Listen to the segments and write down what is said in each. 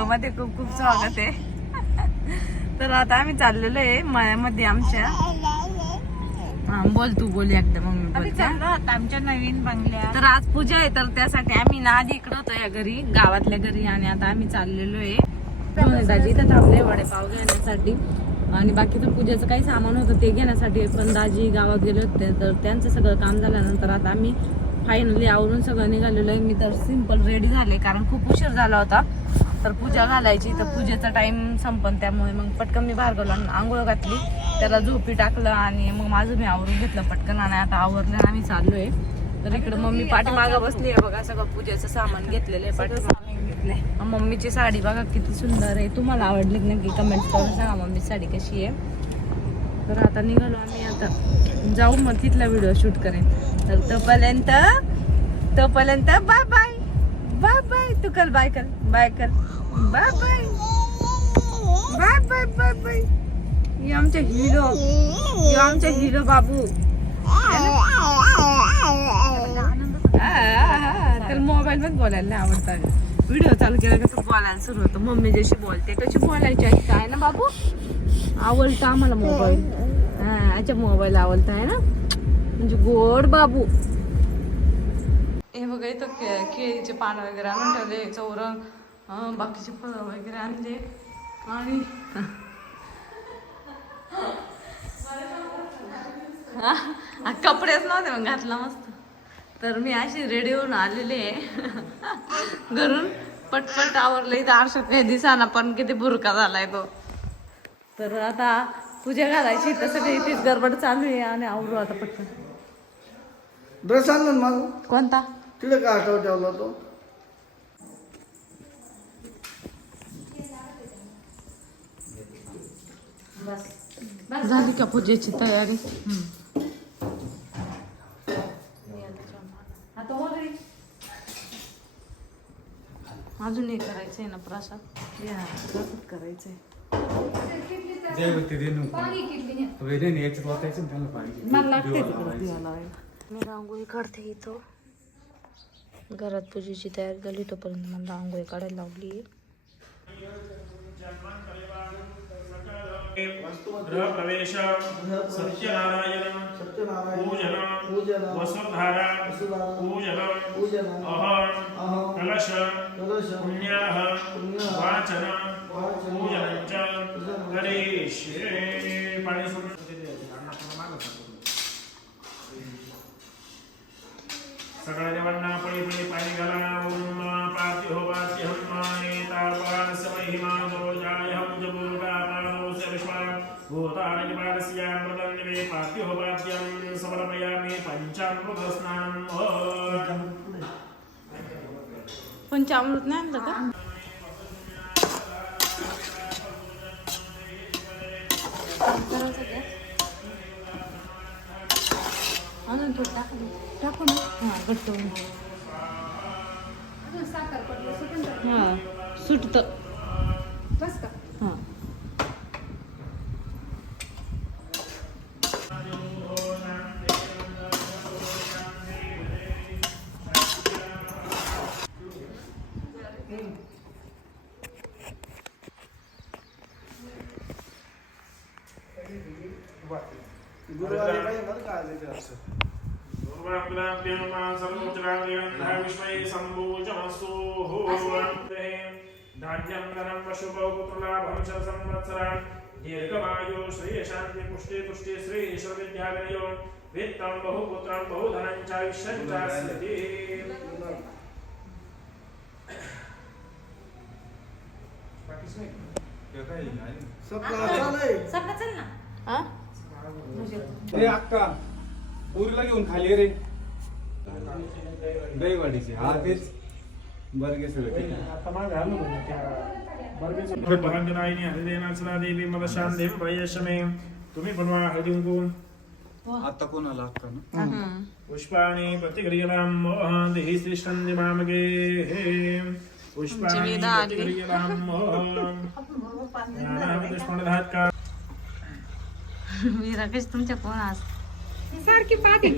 Video मध्ये खूप खूप स्वागत आहे. तर आता आम्ही चाललेलो आहे मळ्यामध्ये आमच्या. बोल तू बोल एकदा मग मी बोलते. आमच्या नवीन बंगल्या. तर आज पूजा आहे तर त्यासाठी आम्ही ना आधी इकडं होतो या घरी, गावातल्या घरी, आणि आता आम्ही चाललेलो आहे दाजी इथं थांबले वडेपाव घेण्यासाठी आणि बाकीचं पूजेचं काही सामान होतं ते घेण्यासाठी. पण दाजी गावात गेले होते तर त्यांचं सगळं काम झाल्यानंतर आता आम्ही फायनली आवरून सगळं निघालेलो आहे. मी तर सिंपल रेडी झाले कारण खूप उशीर झाला होता. तर पूजा घालायची तर पूजेचा टाइम संपन, त्यामुळे मग पटकन मी बाहेर गेलो, आंघोळ घातली, त्याला झोपी टाकलं आणि मग माझं मी आवरून घेतलं पटकन आणि आता आवरलं आणि आम्ही चाललोय. तर इकडे मम्मी पाठीमागं बसली आहे बघा, सगळं पूजेचं सामान घेतलेलं आहे पाठीमागे घेतलंय. मम्मीची साडी बघा किती सुंदर आहे. तुम्हाला आवडली नक्की कमेंट करून सांगा मम्मी साडी कशी आहे. तर आता निघालो आम्ही, आता जाऊ मग तिथला व्हिडिओ शूट करेन. तर तोपर्यंत बाय बाय बाय बाय. तू कर बाय कर बाय कर bye bye bye bye bye bye. हे आमचे हिरो, हे आमचे हिरो बाबू. तर मोबाईल मध्ये बोलायला आवडतं. व्हिडिओ चालू केला का तू बोलायला सुरू होतं. मम्मी जशी बोलते तशी बोलायची असते आहे ना बाबू. आवडतं आम्हाला मोबाईल. अच्छा मोबाईल आवडतं आहे ना, म्हणजे गोड बाबू. हे बघा इथं केळीचे पान वगैरे आणून ठेवले, चौरंग, बाकीचे फळं वगैरे आणले आणि कपडेच नव्हते मग घातला मस्त. तर मी अशी रेडी होऊन आलेली आहे घरून, पटपट आवरलं. इथं आरशात काही दिसाना पण किती बुरका झालाय तो. तर आता पूजा घालायची तर सगळी तीच गडबड चालू आहे आणि आवरू आता पटकन. ड्रेस आणला ना माझा कोणता तिला काय आठवत ठेवला तो. झाली का पूजेची तयारी? अजून हे करायचंय ना प्रसाद. प्रसाद करायचंय. मला लागते तिकडं पियाला. मी रांगोळी काढते इथं. घरात पूजेची तयारी झाली तोपर्यंत मला रांगोळी काढायला लावली. गृहप्रवेश सत्यनारायण पूजन वसुधारा पूजन अहं कलश पुण्याह वाचन पूजन च करिष्ये. पाणी सोडून सगळ्या देवांना पळी पळी पाणी घाला. ओम पार्थिव पार्थिहं नेतापास्य महिमा दोजायहं जबुर्गा पादो सर्वश्वा भूतानि पारस्यामृतं निवे पार्थिव पार्थ्यं समर्पयामि पंचामृत स्नानं. पंचामृत नाही आणलं का? अजून थोडं टाकू ना. हां घट्ट हां सुटतं बस का. हां गुरुवारी पाहिजे बरं का आज असं. धान्यं धनं पशुभौ पुत्रलाभं च संवत्सरान् दीर्घमायुः श्रेयशान्ति पुष्टि तुष्टि श्री ईश्वरविद्यालयो वित्तं बहुपुत्रं बहुधनं च आयुष्यं च सिद्धि. रे अक्का पुरीला घेऊन खाली रे दहीवाडीची. हा तेच बरगे सगळं भगवंतनायिनी हरिदेनाचला देवी मदशांदेव वयशमे. तुम्ही बनवा हळदी कुंकू. आता कोणाला अक्का ना पुष्पाणि प्रतिक्रियलां देहि श्रीष्ठन्ति मामगे. पुष्पाणि प्रतिक्रियलां मीरा कशी तुमच्या कोण आज सारखी पाहते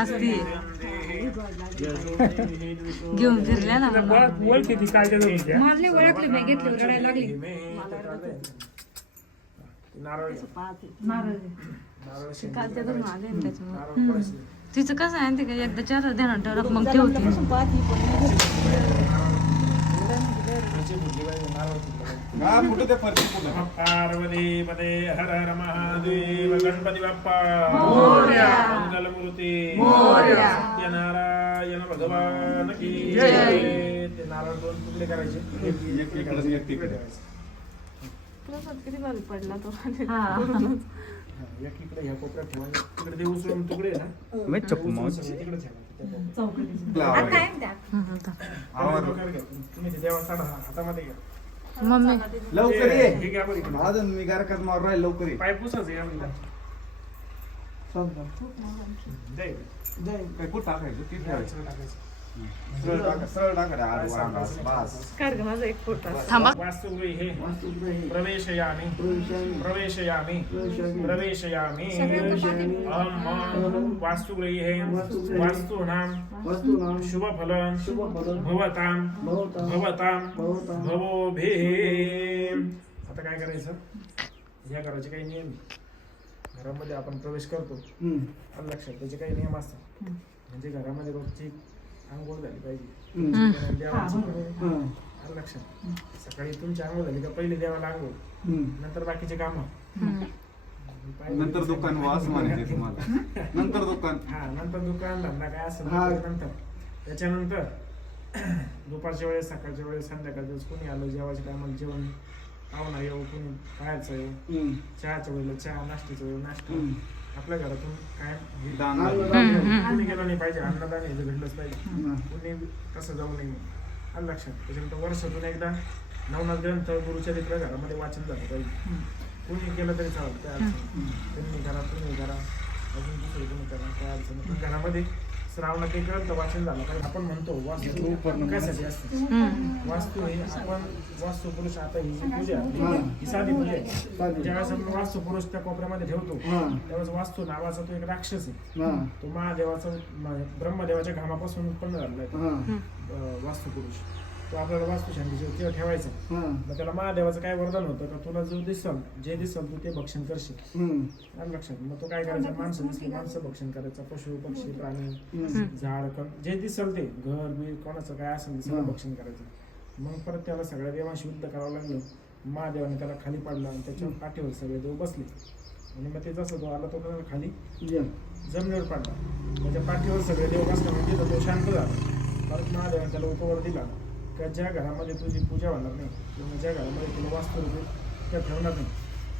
असती घेऊन फिरल्या ना मारले ओळखले मी घेतले रडायला लागली कालच्या तर आले ना त्याच्यामुळे तिचं कसं आहे ते काय एकदा चार ध्यानात ठरक मग ठेवते हा कुठे ते फरशी पुन्हा पार्वती पदे हर हर महादेव गणपती बाप्पा मोरया मंगलमूर्ती मोरया सत्यनारायण भगवान की जय ते नारळ दोन तुकडे करायचे एक इकडे एक तिकडे किती भारी पडला तो एक इकडे ह्या कोपऱ्यात ठेवायचे तिकडे ते उचलून तुकडे आहे ना मी चप्पू मावस तिकडे ठेवायचे तुम्ही ते देवा साडा हातामध्ये घ्या मम्मी लवकर ये हे घ्या बरं इकडे. अजून मी गारकात मारू राहील लवकर ये पाय पुसायचं या मुलीला. जय काय कुठं टाकायचं तिथे ठेवायचं सरळ टाकायचं. सरळ टाका आडवा अंगास बस कर ग माझा एक फोटो थांबा वास्तुगृही हे प्रवेशयामि प्रवेशयामि प्रवेशयामि अहं वास्तुगृही हे वास्तूनां शुभफलं भवतां भवतां भवोभिः. आता काय करायचं या घराचे काही नियम आहे. घरामध्ये आपण प्रवेश करतो आणि लक्षात त्याचे काही नियम असतात. म्हणजे घरामध्ये रोजची आंघोळ झाली पाहिजे देवाची आलं लक्षात. सकाळी तुमची आंघोळ झाली का पहिले देवाला आंघोळ नंतर बाकीचे काम नंतर दुकान वास म्हणायचे तुम्हाला नंतर दुकान हा नंतर दुकान धंदा काय असेल नंतर त्याच्यानंतर दुपारच्या वेळेस सकाळच्या वेळेस संध्याकाळच्या वेळेस कोणी आलं जेवायच्या टायमाला जेवण पाहुणा येऊ कोणी बाहेरचं येऊ चहाच्या वेळेला चहा नाश्त्याच्या वेळेला नाश्ता आपल्या घरातून काय कोणी गेलं नाही पाहिजे अन्नदान हे घडलंच पाहिजे कोणी कसं जाऊ नये आलं लक्षात. त्याच्यानंतर वर्षातून एकदा नवनाथ ग्रंथ गुरुचरित्र घरामध्ये वाचन झालं पाहिजे. कोणी केलं तरी चालतं काय अडचण त्यांनी करा तुम्ही करा अजून दुसरं कोणी करा काय अडचण नाही. पण घरामध्ये श्रावणात एक ग्रंथ वाचन झालं कारण आपण म्हणतो वास्तू कशासाठी असते. वास्तू हे आपण वास्तू पुरुष आता ही जी पूजा ही साधी पूजा आहे. ज्यावेळेस आपण वास्तू पुरुष त्या कोपऱ्यामध्ये ठेवतो त्यावेळेस वास्तू नावाचा तो एक राक्षस आहे. तो महादेवाचा ब्रह्मदेवाच्या घामापासून उत्पन्न झालेला आहे वास्तू पुरुष. तो आपल्याला वास्तुशांतीच्या ठेवायचा. मग त्याला महादेवाचं काय वरदान होतं का तुला जो दिसल जे दिसल तू ते भक्षण करशील आणि लक्षात. मग तो काय करायचा माणसं दिसली माणसं भक्षण करायचं पशु पक्षी प्राणी झाड जे दिसल ते घर बीर कोणाचं काय असेल ते सगळं भक्षण करायचं. मग परत त्याला सगळ्या देवांशी युद्ध करावं लागलं. महादेवाने त्याला खाली पाडला आणि त्याच्यावर पाठीवर सगळे देव बसले आणि मग ते जसं तो आला तो त्याला खाली जमिनीवर पाडला. त्याच्या पाठीवर सगळे देव बसला म्हणजे तो शांत झाला. परत महादेवाने त्याला उपवर दिला का ज्या घरामध्ये तुझी पूजा होणार नाही किंवा ज्या घरामध्ये तुला वास्तू त्या ठेवणार नाही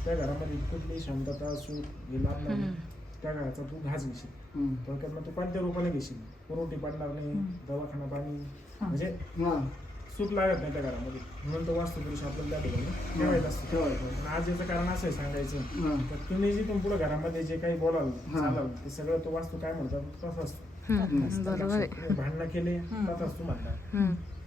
त्या घरामध्ये कुठली शांतता सुख घेणार नाही त्या घराचा तू घास घेशील. थोडक्यात मग तू कोणत्या रूपाने घेशील पुरवठी पडणार नाही दवाखाना पाणी म्हणजे सुख लागत नाही त्या घरामध्ये. म्हणून तो वास्तुपुरुष आपल्याला त्या ठिकाणी ठेवायचा असतो. आणि आज याचं कारण असं आहे सांगायचं तर तुम्ही जी पण पुढे घरामध्ये जे काही बोलाल चालाल ते सगळं तो वास्तू काय म्हणतात तसं असतो. भांडणं केले तसंच तू म्हणणार.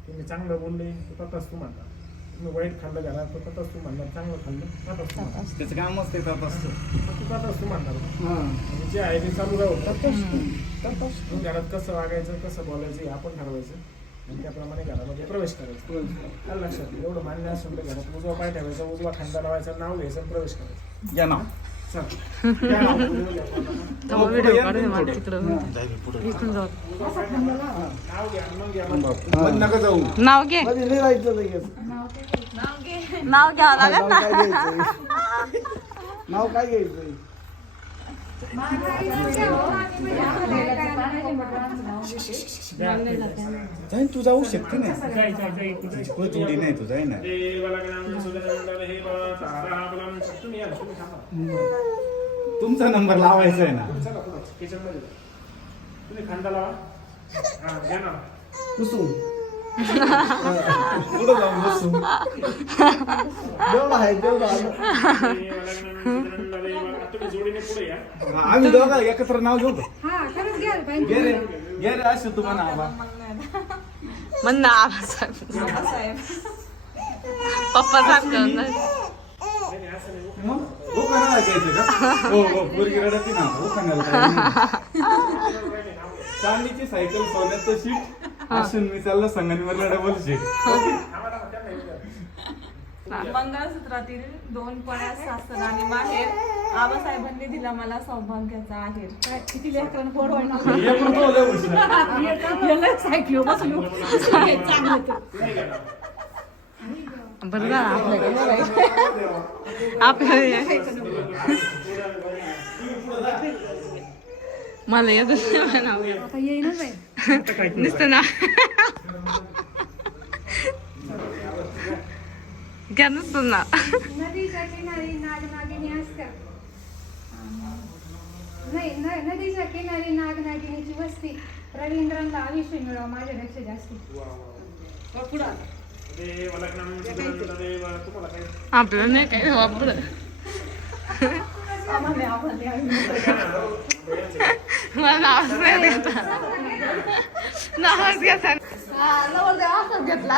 तुम्ही चांगलं बोलले तर तसंच तू म्हणणार. तुम्ही वाईट खाल्लं घरात तर तसंच तू म्हणणार. चांगलं खाल्लं तसंच तू म्हणणार. त्याचं काम असते तसं तू तसंच तू म्हणणार. म्हणजे जे आहे ते चालू राहू. घरात कसं वागायचं कसं बोलायचं हे आपण ठरवायचं आणि त्याप्रमाणे घरामध्ये प्रवेश करायचा. लक्षात एवढं मान्य असेल तर घरात उजवा पाय ठेवायचा उजवा खांदा लावायचा नाव घ्यायचं आणि प्रवेश करायचा. या ना व्हिडिओ काढून मला तिकडं इथून जाऊ. नाव घ्या मग घ्या पण नका जाऊ नाव घे नाही जायचं लगेच. नाव घ्यावं लागेल ना. नाव काय घ्यायचं जाईन तू जाऊ शकते नाही पुढे थोडी नाही तू जाई ना तुमचा नंबर लावायचा आहे ना. तुम्ही खांदा लावा घ्या ना कुसुम पुढे जाऊन बसू जेवढं आहे तेवढं आलं. तुम्ही जोडीने पुढे या. आम्ही दोघं एकत्र नाव घेऊ हा खरंच घ्यायला पाहिजे. गे रे असं तुम्हाला आबा म्हण ना आबासाहेब पप्पा सारखं उखाण्याला घ्यायचं का? हो हो पोरगी रडती ना उखाण्याला काय नाही. चांदीची सायकल सोन्याचं शीट असून मी चाललो संगमनेरला डबल शीट. मंगळसूत्रातील 2 पळ्या सासर आणि माहेर आबासाहेबांनी दिला मला सौभाग्याचा आहेर. किती लेकरांना पोर व्हायला हे पण तो लय हुशार. गेलं सायकल बसलो चांगलं तर बरं झालं आपल्याला मला येत आता येईनच आहे. नुसतं ना घ्या नुसतं ना. नदीच्या किनारी नागनागिनी असतात. नाही नदीच्या किनारी नागनागिनीची वस्ती. रवींद्रांना आयुष्य मिळावं माझ्यापेक्षा जास्ती. आपल्याला नाही काय वापर मला नावच नाही देता. नावच घेता घेतला